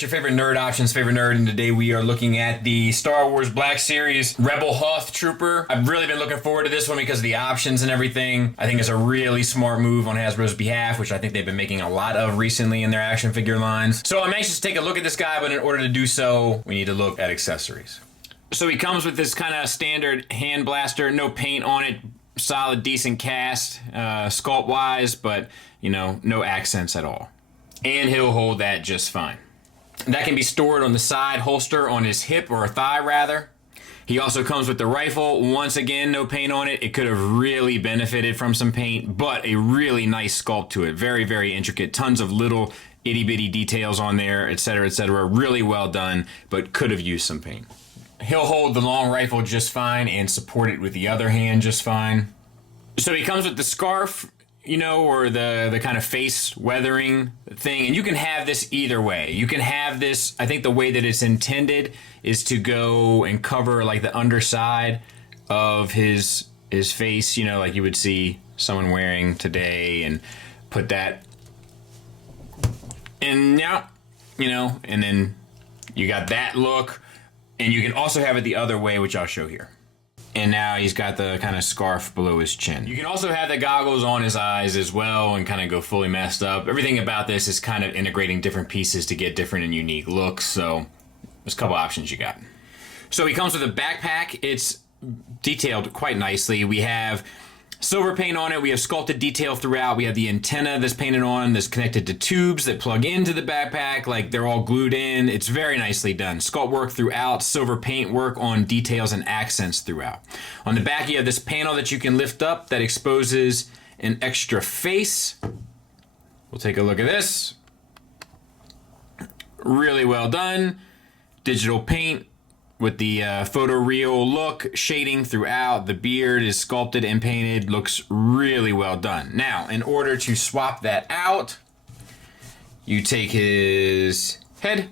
It's your favorite nerd options, favorite nerd, and today we are looking at the Star Wars Black Series Rebel Hoth Trooper. I've really been looking forward to this one because of the options and everything. I think it's a really smart move on Hasbro's behalf, which I think they've been making a lot of recently in their action figure lines. So I'm anxious to take a look at this guy, but in order to do so, we need to look at accessories. So he comes with this kind of standard hand blaster, no paint on it, solid, decent cast, sculpt-wise, but, you know, no accents at all. And he'll hold that just fine. That can be stored on the side holster on his hip, or thigh rather. He also comes with the rifle. Once again, no paint on it. It could have really benefited from some paint, but a really nice sculpt to it. Very, very intricate. Tons of little itty bitty details on there, etc., etc. Really well done, but could have used some paint. He'll hold the long rifle just fine and support it with the other hand just fine. So he comes with the scarf, you know, or the kind of face weathering thing. And you can have this either way. You can have this, I think the way that it's intended is to go and cover like the underside of his face, you know, like you would see someone wearing today, and put that in, yeah, you know, and then you got that look. And you can also have it the other way, which I'll show here. And now he's got the kind of scarf below his chin. You can also have the goggles on his eyes as well and kind of go fully messed up. Everything about this is kind of integrating different pieces to get different and unique looks. So there's a couple options you got. So he comes with a backpack. It's detailed quite nicely. We have silver paint on it. We have sculpted detail throughout. We have the antenna that's painted on, that's connected to tubes that plug into the backpack. Like they're all glued in. It's very nicely done. Sculpt work throughout, silver paint work on details and accents throughout. On the back, you have this panel that you can lift up that exposes an extra face. We'll take a look at this. Really well done. Digital paint with the photoreal look, shading throughout. The beard is sculpted and painted, looks really well done. Now, in order to swap that out, you take his head,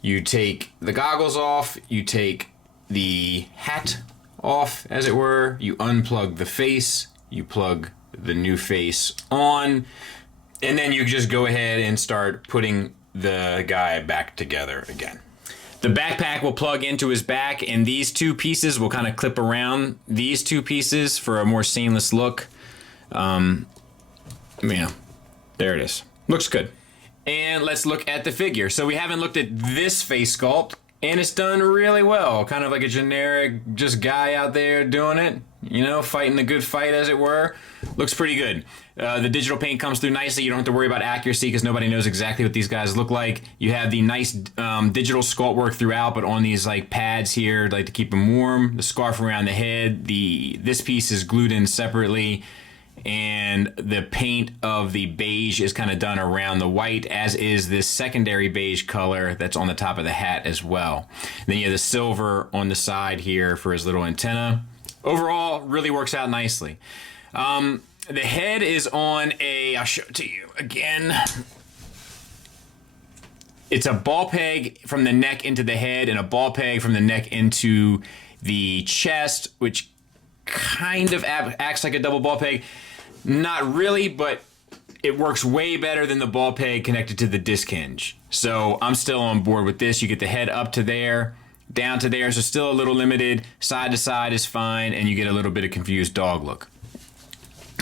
you take the goggles off, you take the hat off, as it were, you unplug the face, you plug the new face on, and then you just go ahead and start putting the guy back together again. The backpack will plug into his back, and these two pieces will kind of clip around these two pieces for a more seamless look. Yeah, there it is. Looks good. And let's look at the figure. So we haven't looked at this face sculpt, and it's done really well. Kind of like a generic just guy out there doing it, you know, fighting the good fight, as it were. Looks pretty good. The digital paint comes through nicely. You don't have to worry about accuracy because nobody knows exactly what these guys look like. You have the nice digital sculpt work throughout, but on these like pads here, like to keep them warm. The scarf around the head. This piece is glued in separately, and the paint of the beige is kind of done around the white, as is this secondary beige color that's on the top of the hat as well. And then you have the silver on the side here for his little antenna. Overall, really works out nicely. The head is on I'll show it to you again. It's a ball peg from the neck into the head and a ball peg from the neck into the chest, which kind of acts like a double ball peg. Not really, but it works way better than the ball peg connected to the disc hinge. So I'm still on board with this. You get the head up to there, down to there, so still a little limited. Side to side is fine, and you get a little bit of confused dog look.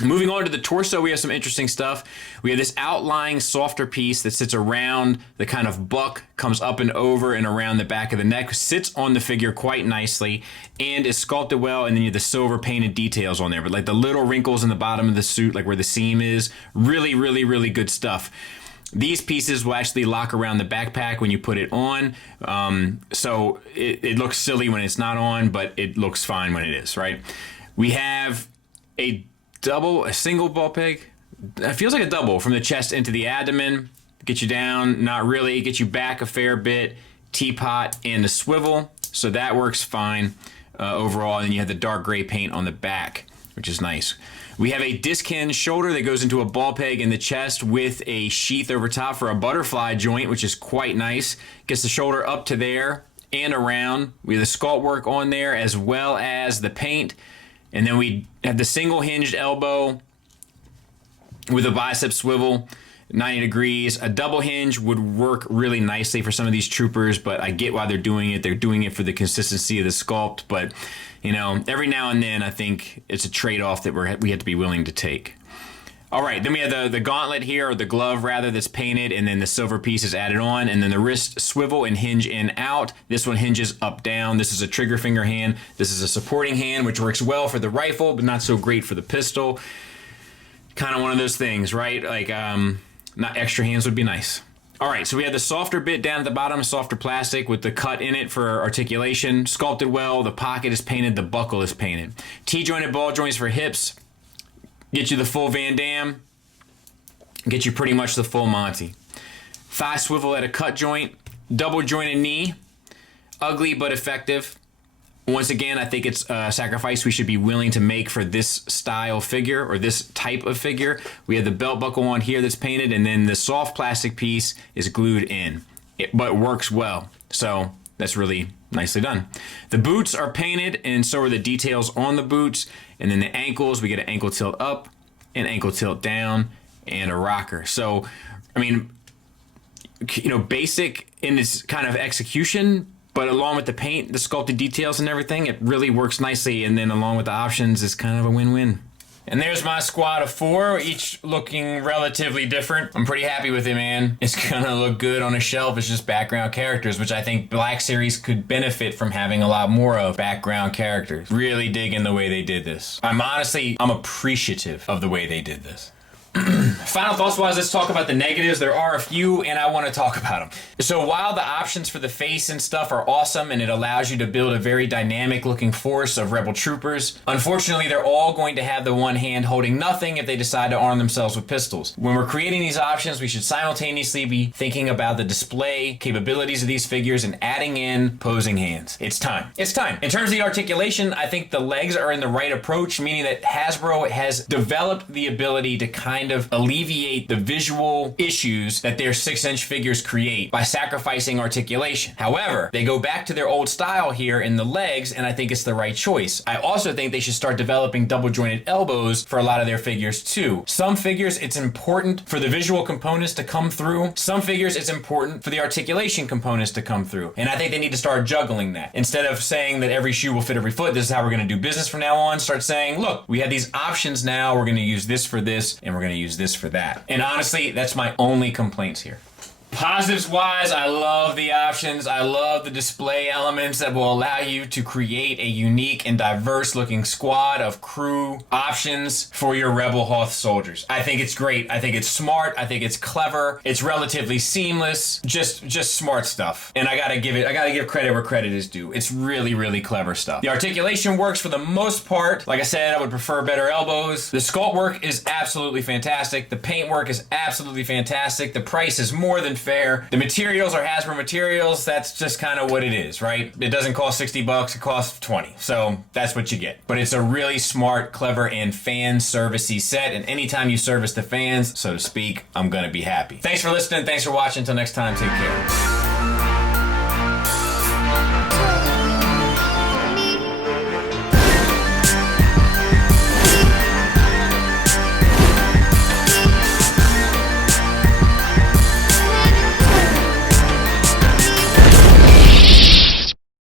Moving on to the torso, we have some interesting stuff. We have this outlying softer piece that sits around the kind of buck, comes up and over and around the back of the neck, sits on the figure quite nicely, and is sculpted well, and then you have the silver painted details on there. But like the little wrinkles in the bottom of the suit, like where the seam is, really, really, really good stuff. These pieces will actually lock around the backpack when you put it on. So it looks silly when it's not on, but it looks fine when it is, right? We have a single ball peg. It feels like a double from the chest into the abdomen. Get you down, not really. Get you back a fair bit. Teapot and the swivel. So that works fine overall. And then you have the dark gray paint on the back, which is nice. We have a disc hinge shoulder that goes into a ball peg in the chest with a sheath over top for a butterfly joint, which is quite nice. Gets the shoulder up to there and around. We have the sculpt work on there as well as the paint. And then we have the single hinged elbow with a bicep swivel. 90 degrees. A double hinge would work really nicely for some of these troopers, but I get why they're doing it. They're doing it for the consistency of the sculpt, but you know, every now and then I think it's a trade-off that we have to be willing to take. All right, then we have the gauntlet here, or the glove rather, that's painted, and then the silver piece is added on, and then the wrist swivel and hinge in out. This one hinges up down. This is a trigger finger hand. This is a supporting hand, which works well for the rifle, but not so great for the pistol. Kind of one of those things, right? Like, not extra hands would be nice. All right, so we have the softer bit down at the bottom, softer plastic with the cut in it for articulation. Sculpted well, the pocket is painted, the buckle is painted. T-jointed ball joints for hips. Get you the full Van Damme. Get you pretty much the full Monty. Thigh swivel at a cut joint. Double jointed knee. Ugly but effective. Once again, I think it's a sacrifice we should be willing to make for this style figure, or this type of figure. We have the belt buckle on here that's painted, and then the soft plastic piece is glued in. But works well. So that's really nicely done. The boots are painted, and so are the details on the boots. And then the ankles, we get an ankle tilt up, an ankle tilt down, and a rocker. So, I mean, you know, basic in its kind of execution, but along with the paint, the sculpted details and everything, it really works nicely. And then along with the options, it's kind of a win-win. And there's my squad of 4, each looking relatively different. I'm pretty happy with it, man. It's gonna look good on a shelf. It's just background characters, which I think Black Series could benefit from having a lot more of background characters. Really digging the way they did this. I'm appreciative of the way they did this. Final thoughts wise, let's talk about the negatives. There are a few, and I want to talk about them. So while the options for the face and stuff are awesome, and it allows you to build a very dynamic looking force of rebel troopers, unfortunately they're all going to have the one hand holding nothing if they decide to arm themselves with pistols. When we're creating these options, we should simultaneously be thinking about the display capabilities of these figures and adding in posing hands. It's time. It's time. In terms of the articulation, I think the legs are in the right approach, meaning that Hasbro has developed the ability to kind of alleviate the visual issues that their 6-inch figures create by sacrificing articulation. However, they go back to their old style here in the legs, and I think it's the right choice. I also think they should start developing double jointed elbows for a lot of their figures too. Some figures, it's important for the visual components to come through. Some figures, it's important for the articulation components to come through. And I think they need to start juggling that. Instead of saying that every shoe will fit every foot, this is how we're going to do business from now on, start saying, look, we have these options now, we're going to use this for this, and we're going to use this for that. And honestly, that's my only complaints here. Positives wise, I love the options. I love the display elements that will allow you to create a unique and diverse looking squad of crew options for your Rebel Hoth soldiers. I think it's great. I think it's smart. I think it's clever. It's relatively seamless. Just smart stuff. And I gotta give credit where credit is due. It's really, really clever stuff. The articulation works for the most part. Like I said, I would prefer better elbows. The sculpt work is absolutely fantastic. The paint work is absolutely fantastic. The price is more than fair. The materials are Hasbro materials. That's just kind of what it is, right? It doesn't cost $60, it costs 20. So that's what you get. But it's a really smart, clever, and fan servicey set. And anytime you service the fans, so to speak, I'm gonna be happy. Thanks for listening. Thanks for watching. Until next time, take care.